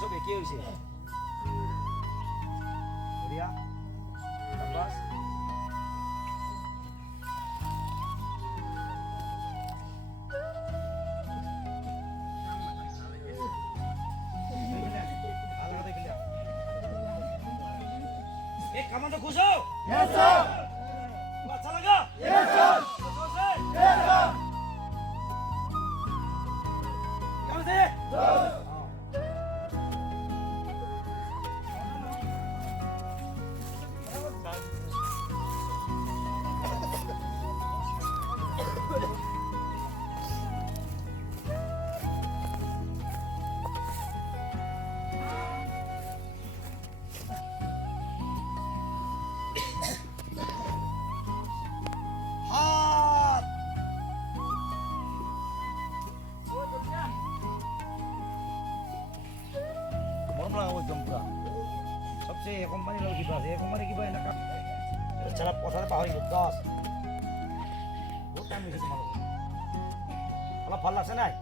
সব একে হয়েছে বঢ়িয়া বাস कमांडो खुश हो? Yes sir. अच्छा लगा? Yes sir. Yes sir. कहाँ से? सबसे কোম্পানি লোক কিবা আছে কোম্পানি কিবা এনেকা ছাড়া পথারে পাহৰি গ'ল দছ বহুত টাইম হৈছে তোমালোকৰ অলপ ভাল লাগছে নাই